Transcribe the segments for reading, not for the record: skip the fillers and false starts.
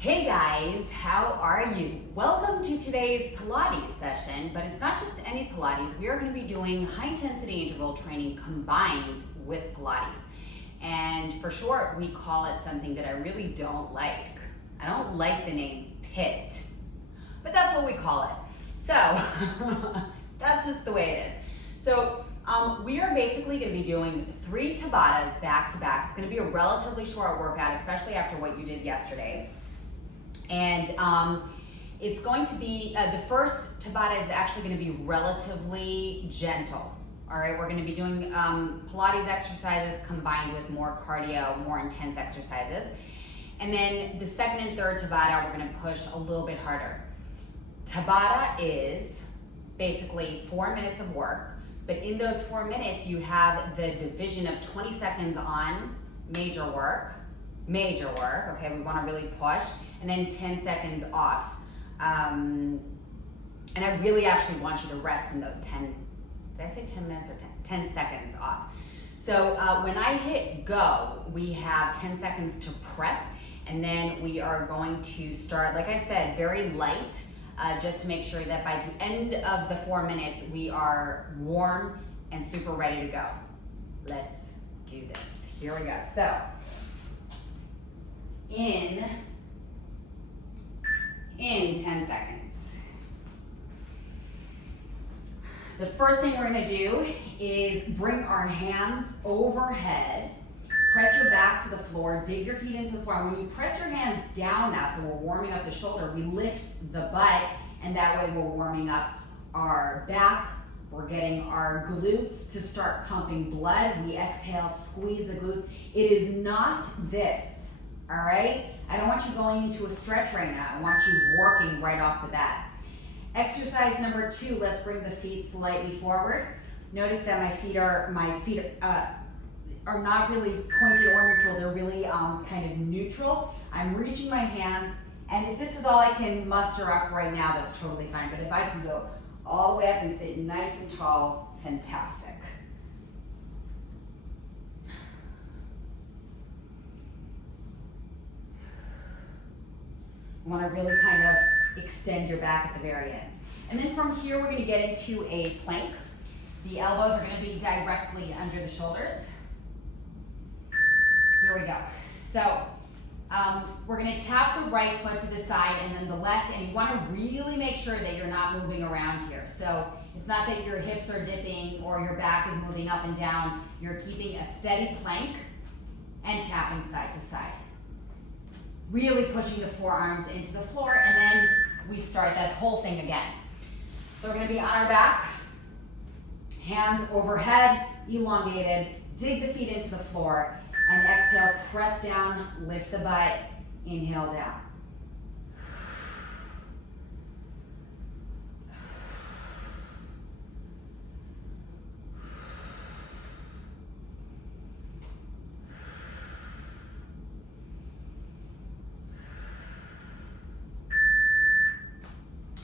Hey guys, how are you? Welcome to today's Pilates session, but it's not just any Pilates. We are going to be doing high intensity interval training combined with Pilates. And for short, we call it something that I really don't like. I don't like the name PIIT, but that's what we call it. So that's just the way it is. So we are basically going to be doing 3 Tabatas back to back. It's going to be a relatively short workout, especially after what you did yesterday. And it's going to be, the first Tabata is actually going to be relatively gentle. All right, we're going to be doing Pilates exercises combined with more cardio, more intense exercises. And then the second and third Tabata, we're going to push a little bit harder. Tabata is basically 4 minutes of work, but in those 4 minutes, you have the division of 20 seconds on major work, okay, we want to really push, and then 10 seconds off. And I really actually want you to rest in those 10, did I say 10 minutes or 10 seconds off? So when I hit go, we have 10 seconds to prep, and then we are going to start, like I said, very light, just to make sure that by the end of the 4 minutes, we are warm and super ready to go. Let's do this. Here we go. So, in 10 seconds. The first thing we're gonna do is bring our hands overhead, press your back to the floor, dig your feet into the floor. And when you press your hands down now, so we're warming up the shoulder, we lift the butt, and that way we're warming up our back. We're getting our glutes to start pumping blood. We exhale, squeeze the glutes. It is not this. All right? I don't want you going into a stretch right now. I want you working right off the bat. Exercise number 2, let's bring the feet slightly forward. Notice that my feet are not really pointed or neutral. They're really kind of neutral. I'm reaching my hands, and if this is all I can muster up right now, that's totally fine. But if I can go all the way up and sit nice and tall, fantastic. You want to really kind of extend your back at the very end. And then from here, we're going to get into a plank. The elbows are going to be directly under the shoulders. Here we go. So we're going to tap the right foot to the side and then the left, and you want to really make sure that you're not moving around here. So it's not that your hips are dipping or your back is moving up and down. You're keeping a steady plank and tapping side to side. Really pushing the forearms into the floor, and then we start that whole thing again. So we're going to be on our back, hands overhead, elongated, dig the feet into the floor, and exhale, press down, lift the butt, inhale down.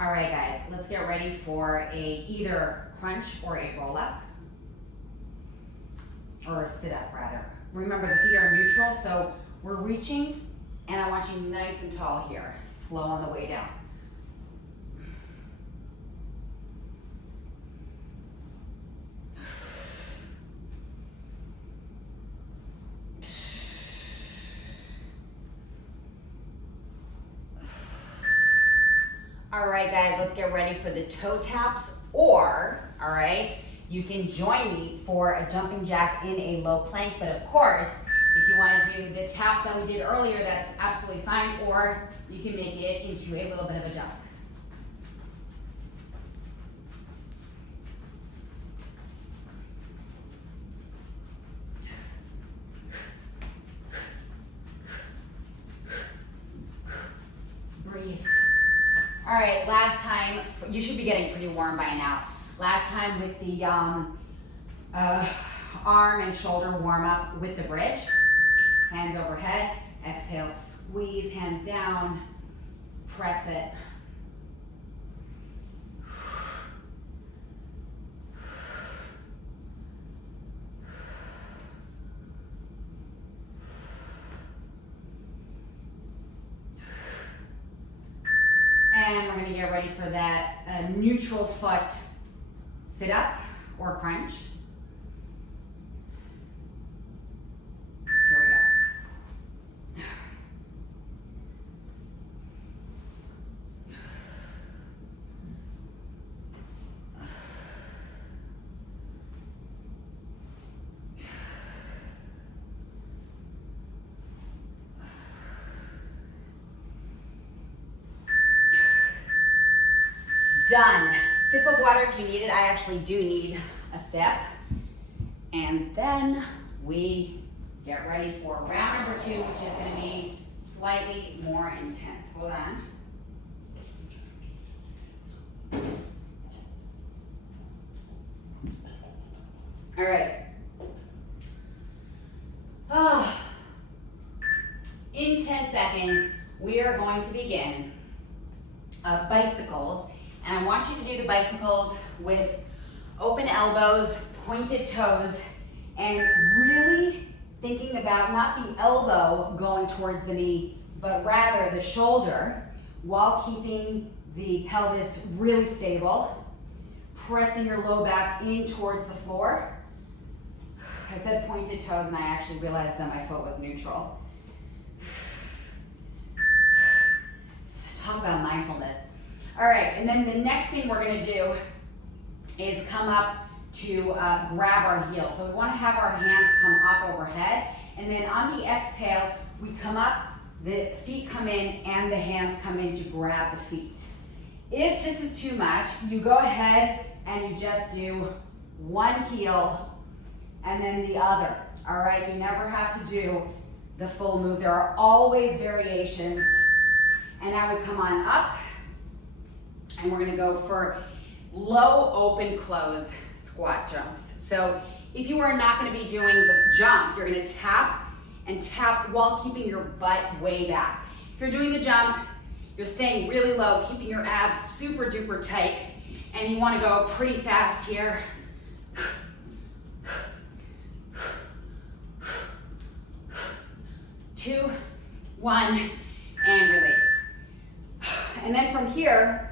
All right, guys, let's get ready for a either crunch or a roll up, or a sit up rather. Remember, the feet are neutral, so we're reaching, and I want you nice and tall here, slow on the way down. All right, guys, let's get ready for the toe taps, or, all right, you can join me for a jumping jack in a low plank, but of course, if you want to do the taps that we did earlier, that's absolutely fine, or you can make it into a little bit of a jump. Breathe. All right, last time, you should be getting pretty warm by now. Last time with the arm and shoulder warm up with the bridge. Hands overhead, exhale, squeeze, hands down, press it. get ready for that neutral foot sit up or crunch. Here we go. Done. Sip of water if you need it. I actually do need a sip. And then we get ready for round number 2, which is going to be slightly more intense. Hold on. All right. In 10 seconds, we are going to begin bicycles. And I want you to do the bicycles with open elbows, pointed toes, and really thinking about not the elbow going towards the knee, but rather the shoulder, while keeping the pelvis really stable, pressing your low back in towards the floor. I said pointed toes and I actually realized that my foot was neutral. Talk about mindfulness. All right, and then the next thing we're gonna do is come up to grab our heels. So we wanna have our hands come up overhead, and then on the exhale, we come up, the feet come in, and the hands come in to grab the feet. If this is too much, you go ahead and you just do one heel and then the other, all right? You never have to do the full move. There are always variations. And now we come on up, and we're gonna go for low open close squat jumps. So if you are not gonna be doing the jump, you're gonna tap and tap while keeping your butt way back. If you're doing the jump, you're staying really low, keeping your abs super duper tight, and you wanna go pretty fast here. 2, 1, and release. And then from here,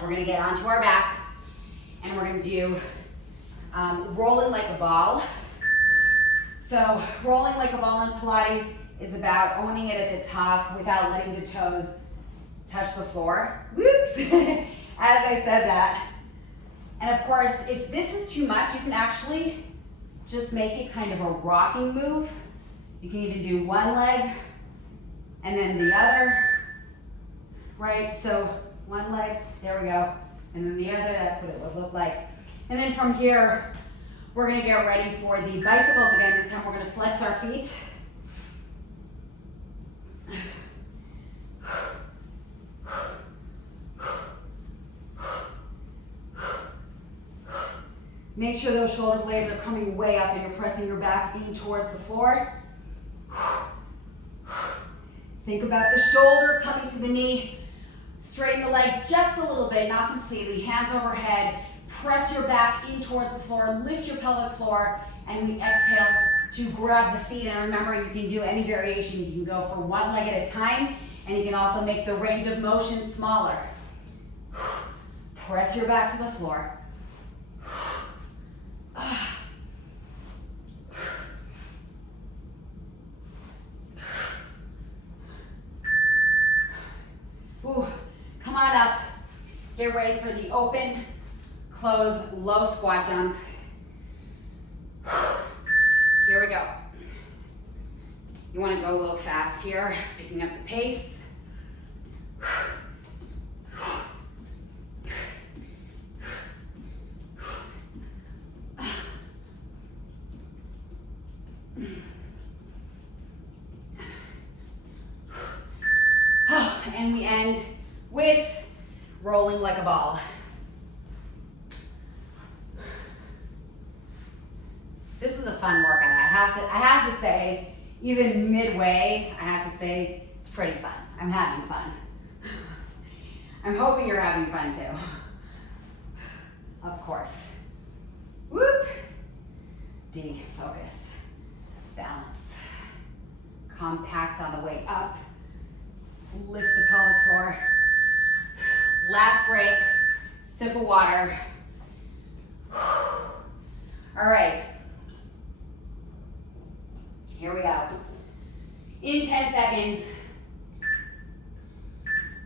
we're gonna get onto our back, and we're gonna do rolling like a ball. So rolling like a ball in Pilates is about owning it at the top without letting the toes touch the floor. Whoops, as I said that. And of course, if this is too much, you can actually just make it kind of a rocking move. You can even do one leg and then the other, right? So one leg, there we go. And then the other, that's what it would look like. And then from here, we're gonna get ready for the bicycles again. This time we're gonna flex our feet. Make sure those shoulder blades are coming way up and you're pressing your back in towards the floor. Think about the shoulder coming to the knee. Straighten the legs just a little bit, not completely. Hands overhead. Press your back in towards the floor. Lift your pelvic floor. And we exhale to grab the feet. And remember, you can do any variation. You can go for one leg at a time. And you can also make the range of motion smaller. Press your back to the floor. Ooh, come on up. Get ready for the open, close, low squat jump. Here we go. You want to go a little fast here, picking up the pace. And we end with rolling like a ball. This is a fun workout. I have to say, even midway, I have to say it's pretty fun. I'm having fun. I'm hoping you're having fun too. Of course. Whoop. D, focus, balance. Compact on the way up. Lift the pelvic floor. Last break, sip of water. All right, here we go. In 10 seconds,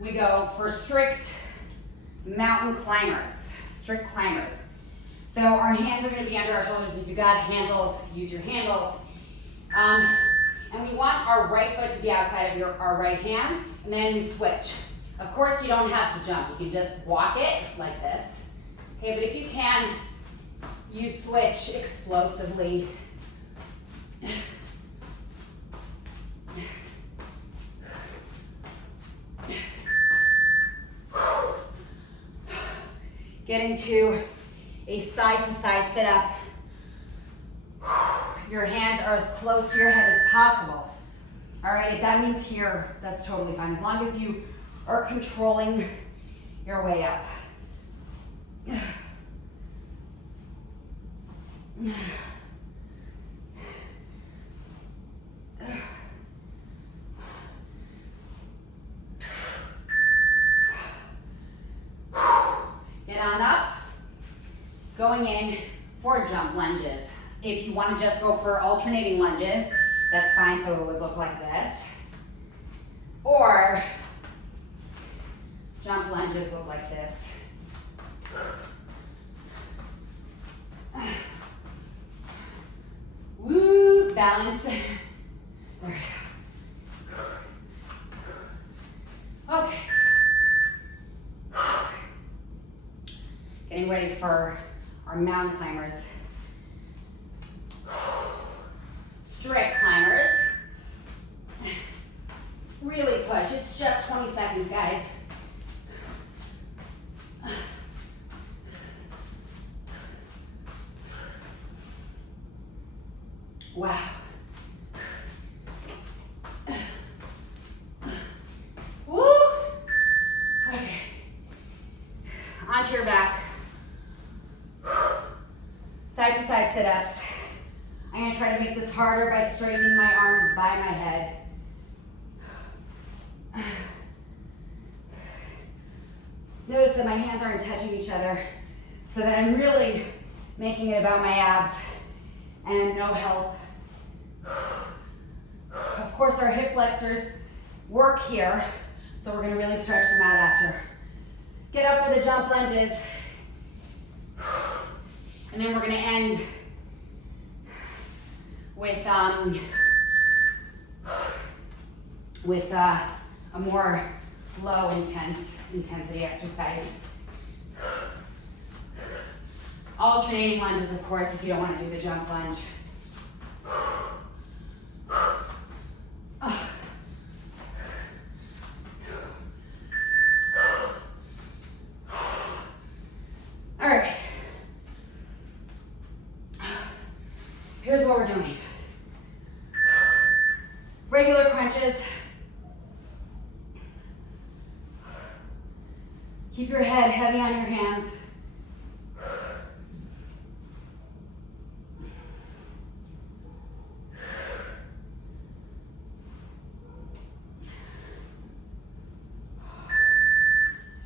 we go for strict mountain climbers, strict climbers. So our hands are gonna be under our shoulders. If you've got handles, use your handles. And we want our right foot to be outside of our right hand, and then we switch. Of course, you don't have to jump. You can just walk it like this. Okay, but if you can, you switch explosively. Get into a side-to-side sit-up. Your hands are as close to your head as possible. All right, if that means here, that's totally fine. As long as you are controlling your way up. Get on up. Going in for jump lunges. If you want to just go for alternating lunges, that's fine, so it would look like this. Or jump lunges look like this. Woo, balance. There we go. Okay. Getting ready for our mountain climbers. Strict climbers. Really push. It's just 20 seconds, guys. Wow. Woo! Okay. Onto your back. Side to side sit-ups. I'm gonna try to make this harder by straightening my arms by my head. Notice that my hands aren't touching each other so that I'm really making it about my abs and no help. Of course, our hip flexors work here, so we're gonna really stretch them out after. Get up for the jump lunges. And then we're gonna end with a more low intensity exercise. Alternating lunges, of course, if you don't want to do the jump lunge. All right. Here's what we're doing. Regular crunches. Keep your head heavy on your hands.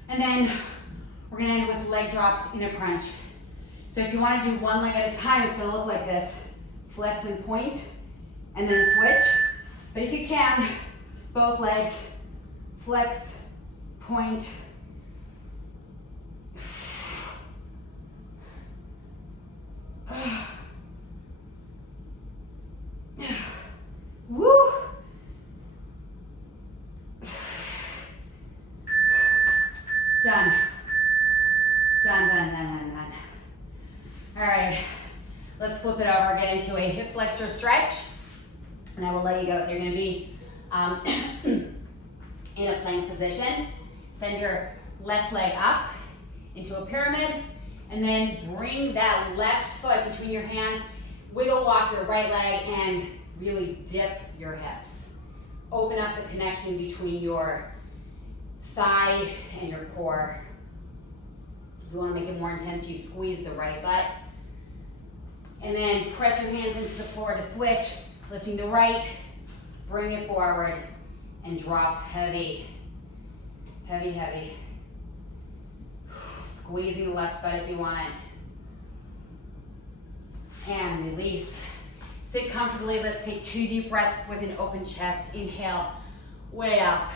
And then we're gonna end with leg drops in a crunch. So if you wanna do one leg at a time, it's gonna look like this. Flex and point, and then switch. But if you can, both legs, flex, point. Woo! Done. Done, done, done, done, done. All right, let's flip it over, get into a hip flexor stretch, and I will let you go. So you're gonna be in a plank position. Send your left leg up into a pyramid, and then bring that left foot between your hands. Wiggle walk your right leg and really dip your hips. Open up the connection between your thigh and your core. If you want to make it more intense, you squeeze the right butt. And then press your hands into the floor to switch, lifting the right, bring it forward, and drop heavy, heavy, heavy. Squeezing the left butt if you want. And release. Sit comfortably. Let's take 2 deep breaths with an open chest. Inhale, way up.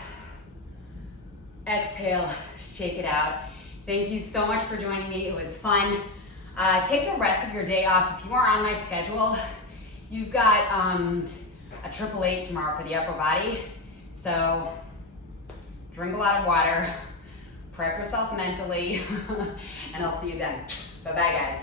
Exhale, shake it out. Thank you so much for joining me. It was fun. Take the rest of your day off. If you are on my schedule, you've got a 888 tomorrow for the upper body. So drink a lot of water, prep yourself mentally, and I'll see you then. Bye-bye, guys.